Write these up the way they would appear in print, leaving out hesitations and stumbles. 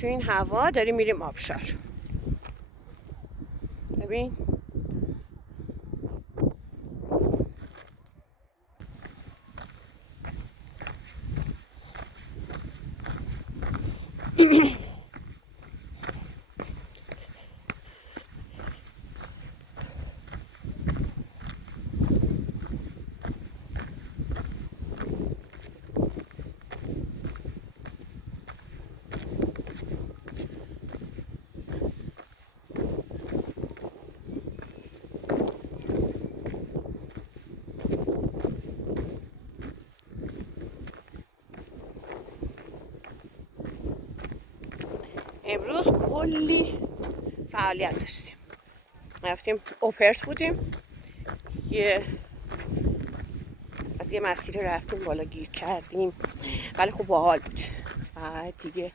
تو این هوا داریم میریم آبشار. ببین امروز کلی فعالیت داشتیم. رفتیم اوپرت بودیم، از یه مسیری رفتیم بالا گیر کردیم، ولی خب باحال بود. بعد دیگه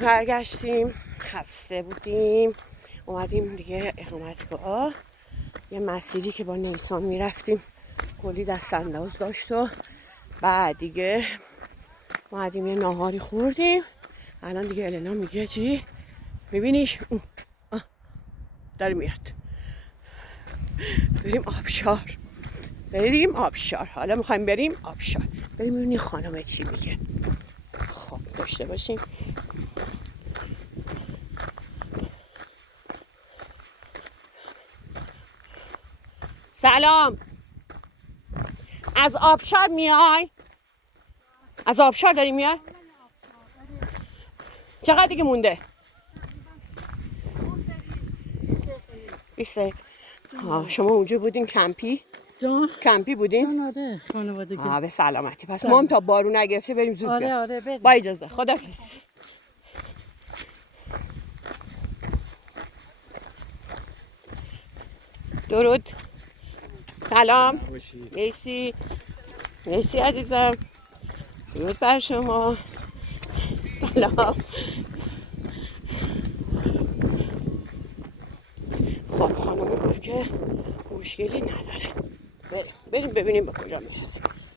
برگشتیم، خسته بودیم، اومدیم دیگه اقامتگاه. یه مسیری که با نیسان میرفتیم کلی دست انداز داشت و بعد دیگه اومدیم یه ناهاری خوردیم. الان دیگه النا میگه چی؟ میبینیش؟ داره میاد. بریم آبشار. بریم آبشار. حالا میخوایم بریم آبشار. بریم ببینیم خانم چی میگه. خب داشته باشیم. سلام. از آبشار میای؟ از آبشار داری میای؟ چقدر دیگه مونده؟ 20 دقیقه. شما اونجا بودین کمپی؟ جان کمپی بودین؟ جان آره خانوادگی. به سلامتی. پس ما هم تا بارون نگرفته بریم زود آره بریم. آره بریم. با اجازه. خداحافظ. درود. سلام. مرسی. مرسی عزیزم. درود بر شما. سلام. خب خانم گفت که مشکلی نداره. بریم ببینیم به کجا میرسیم.